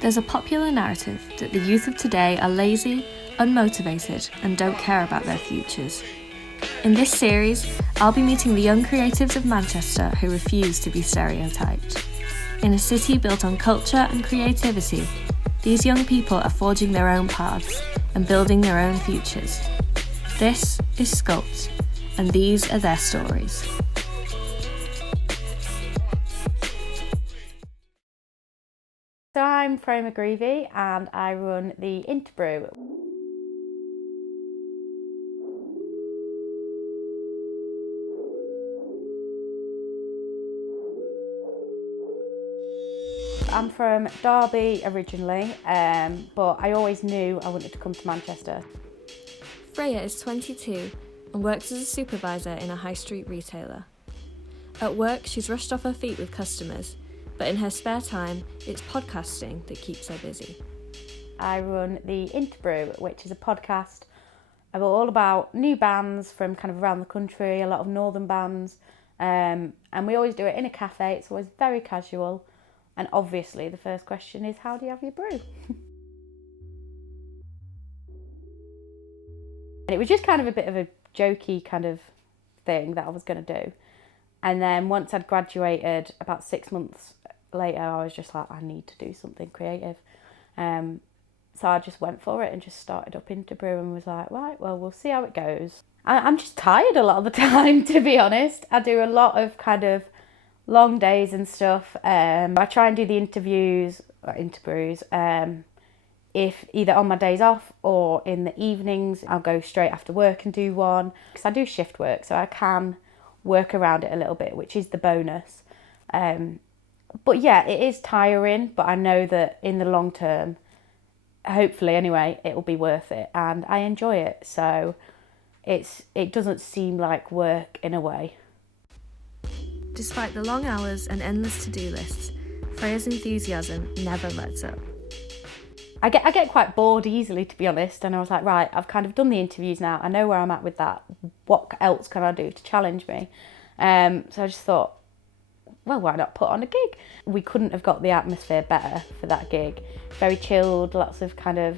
There's a popular narrative that the youth of today are lazy, unmotivated, and don't care about their futures. In this series, I'll be meeting the young creatives of Manchester who refuse to be stereotyped. In a city built on culture and creativity, these young people are forging their own paths and building their own futures. This is SCULPT, and these are their stories. So I'm Freya and I run the Interbrew. I'm from Derby originally, but I always knew I wanted to come to Manchester. Freya is 22 and works as a supervisor in a high street retailer. At work, she's rushed off her feet with customers, but in her spare time, it's podcasting that keeps her busy. I run the Interbrew, which is a podcast all about new bands from kind of around the country, a lot of northern bands, and we always do it in a cafe. It's always very casual, and obviously the first question is, how do you have your brew? And it was just kind of a bit of a jokey kind of thing that I was going to do. And then once I'd graduated, about 6 months later, I was just like, I need to do something creative. So I just went for it and just started up Interbrew and was like, right, well, we'll see how it goes. I'm just tired a lot of the time, to be honest. I do a lot of kind of long days and stuff. I try and do the interviews or interbrews if either on my days off or in the evenings. I'll go straight after work and do one, because I do shift work, so I can work around it a little bit, which is the bonus. But yeah, it is tiring, but I know that in the long term, hopefully anyway, it will be worth it, and I enjoy it. So it doesn't seem like work in a way. Despite the long hours and endless to-do lists, Freya's enthusiasm never lets up. I get quite bored easily, to be honest, and I was like, right, I've kind of done the interviews now. I know where I'm at with that. What else can I do to challenge me? So I just thought, well, why not put on a gig? We couldn't have got the atmosphere better for that gig. Very chilled, lots of kind of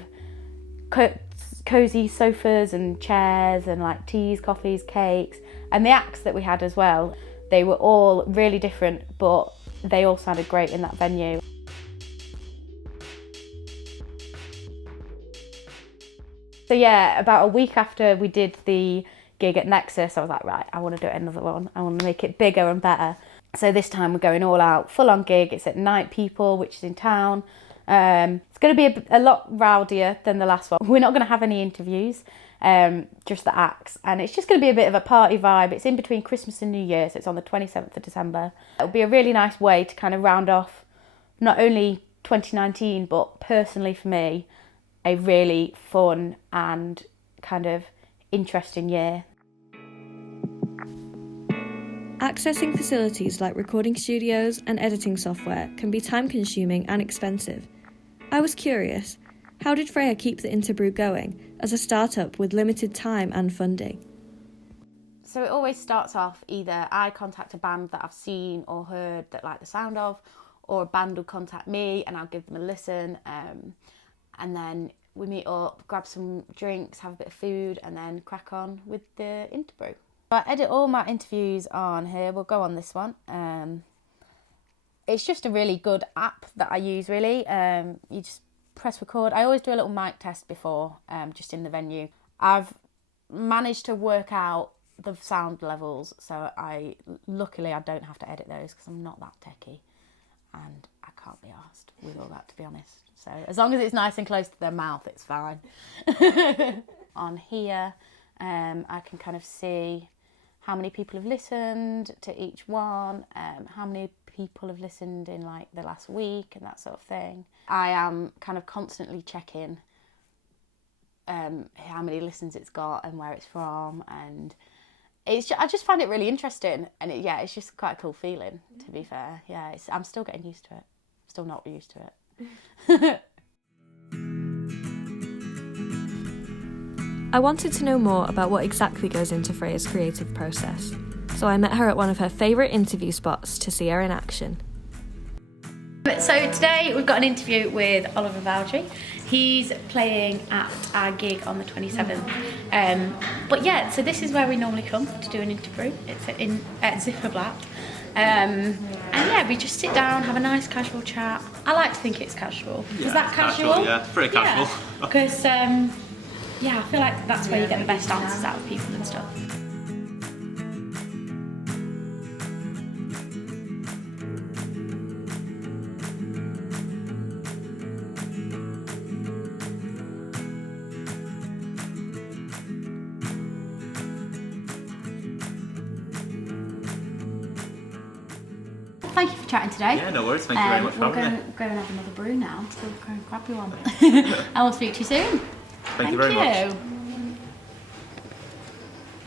cosy sofas and chairs and like teas, coffees, cakes. And the acts that we had as well, they were all really different, but they all sounded great in that venue. So yeah, about a week after we did the gig at Nexus, I was like, right, I want to do another one. I want to make it bigger and better. So this time we're going all out, full on gig. It's at Night People, which is in town. It's going to be a lot rowdier than the last one. We're not going to have any interviews, just the acts. And it's just going to be a bit of a party vibe. It's in between Christmas and New Year, so it's on the 27th of December. It'll be a really nice way to kind of round off not only 2019, but personally for me, a really fun and kind of interesting year. Accessing facilities like recording studios and editing software can be time-consuming and expensive. I was curious, how did Freya keep the Interbrew going as a startup with limited time and funding? So it always starts off either I contact a band that I've seen or heard that like the sound of, or a band will contact me and I'll give them a listen. And then we meet up, grab some drinks, have a bit of food, and then crack on with the Interbrew. I edit all my interviews on here. We'll go on this one. It's just a really good app that I use, really. You just press record. I always do a little mic test before, just in the venue. I've managed to work out the sound levels, so luckily I don't have to edit those because I'm not that techie. And I can't be arsed with all that, to be honest. So as long as it's nice and close to their mouth, it's fine. On here, I can kind of see how many people have listened to each one, how many people have listened in like the last week and that sort of thing. I am kind of constantly checking how many listens it's got and where it's from, and I just find it really interesting, and it's just quite a cool feeling, to be fair. Yeah, I'm still getting used to it. Still not used to it. I wanted to know more about what exactly goes into Freya's creative process, so I met her at one of her favourite interview spots to see her in action. So today we've got an interview with Oliver Valji. He's playing at our gig on the 27th. But yeah, so this is where we normally come to do an Interbrew. It's at Zifferblatt. And yeah, we just sit down, have a nice casual chat. I like to think it's casual. Yeah, Is that casual? Yeah, pretty casual. Because yeah, I feel like that's where you get the best answers out of people and stuff. Thank you for chatting today. Yeah, no worries. Thank you very much for having me. We'll go and have another brew now, so we'll go and grab you one. I will speak to you soon. Thank you very much.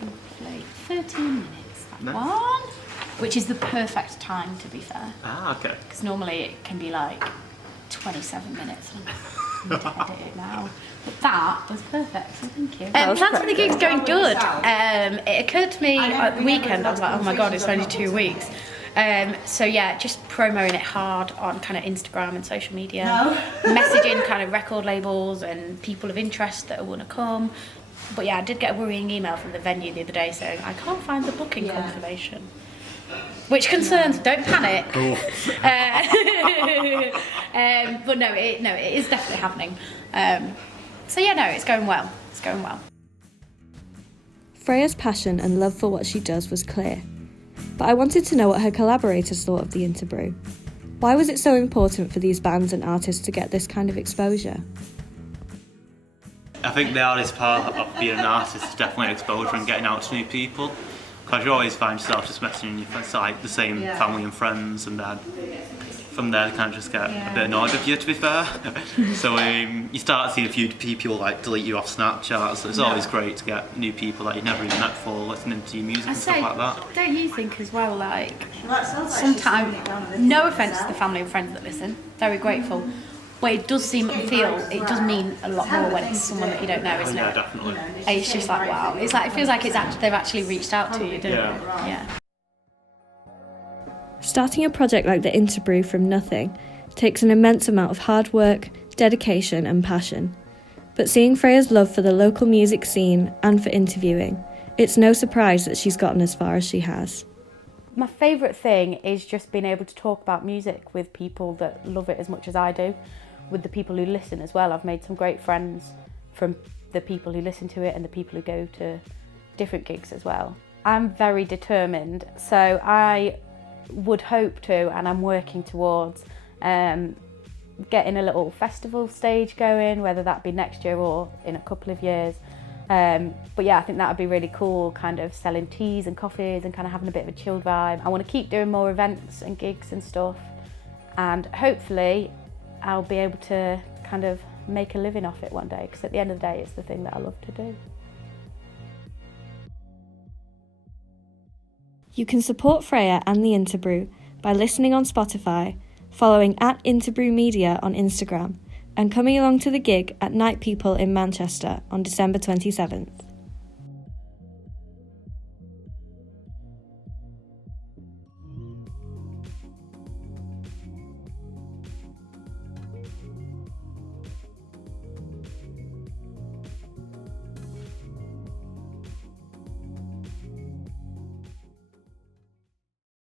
Lovely. 13 minutes, that Nice. one. Which is the perfect time, to be fair. Ah, okay. Because normally it can be like 27 minutes. I need to edit it now. But that was perfect, so thank you. Plans for the gig's going good. It occurred to me at the weekend, I was like, oh my god, it's only 2 weeks. So yeah, just promoting it hard on kind of Instagram and social media, messaging kind of record labels and people of interest that want to come. But yeah, I did get a worrying email from the venue the other day saying I can't find the booking confirmation, which concerns. Don't panic. But no, it is definitely happening. So yeah, no, it's going well. It's going well. Freya's passion and love for what she does was clear. But I wanted to know what her collaborators thought of the Interbrew. Why was it so important for these bands and artists to get this kind of exposure? I think the hardest part of being an artist is definitely exposure and getting out to new people. Because you always find yourself just messaging your friends, like the same family and friends, and then from there they kind of just get a bit annoyed with you, to be fair. So you start to see a few people like delete you off Snapchat, so it's always great to get new people that you've never even met before listening to your music and stuff like that. Don't you think as well, like, sometimes, no offence to the family and friends that listen, very grateful, but it does mean a lot more when it's someone that you don't know, isn't it? Yeah, definitely. And it's just like, wow, it's like, it feels like they've actually reached out to you, don't it? Yeah. Starting a project like the Interbrew from nothing takes an immense amount of hard work, dedication and passion. But seeing Freya's love for the local music scene and for interviewing, it's no surprise that she's gotten as far as she has. My favourite thing is just being able to talk about music with people that love it as much as I do, with the people who listen as well. I've made some great friends from the people who listen to it and the people who go to different gigs as well. I'm very determined, so I would hope to, and I'm working towards, getting a little festival stage going, whether that be next year or in a couple of years. But yeah, I think that would be really cool, kind of selling teas and coffees and kind of having a bit of a chilled vibe. I want to keep doing more events and gigs and stuff, and hopefully I'll be able to kind of make a living off it one day, because at the end of the day it's the thing that I love to do. You can support Freya and the Interbrew by listening on Spotify, following @Interbrew Media on Instagram, and coming along to the gig at Night People in Manchester on December 27th.